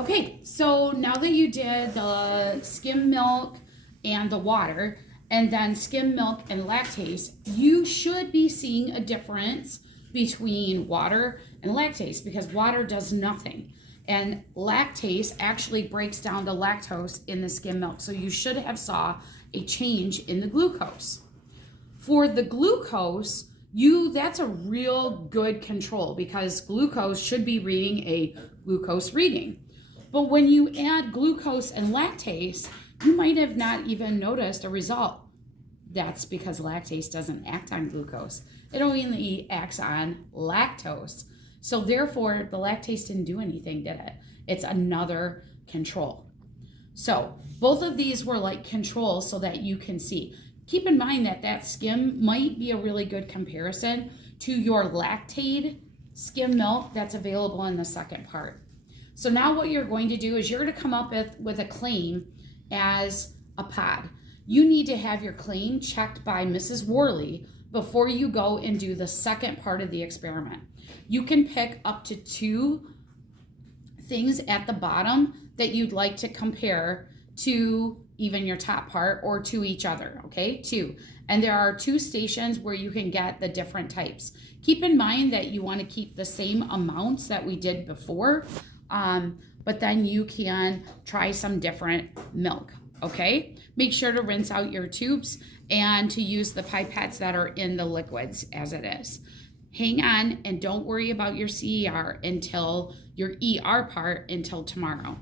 Okay, so now that you did the skim milk and the water, and then skim milk and lactase, you should be seeing a difference between water and lactase because water does nothing. And lactase actually breaks down the lactose in the skim milk. So you should have saw a change in the glucose. For the glucose, that's a real good control because glucose should be reading a glucose reading. But when you add glucose and lactase, you might have not even noticed a result. That's because lactase doesn't act on glucose. It only acts on lactose. So therefore, the lactase didn't do anything, did it? It's another control. So both of these were like controls so that you can see. Keep in mind that skim might be a really good comparison to your lactated skim milk that's available in the second part. So now what you're going to do is you're going to come up with a claim as a pod. You need to have your claim checked by Mrs. Worley before you go and do the second part of the experiment. You can pick up to 2 things at the bottom that you'd like to compare to even your top part or to each other, okay? 2. And there are 2 stations where you can get the different types. Keep in mind that you want to keep the same amounts that we did before, but then you can try some different milk, okay? Make sure to rinse out your tubes and to use the pipettes that are in the liquids as it is. Hang on and don't worry about your CER until your ER part until tomorrow.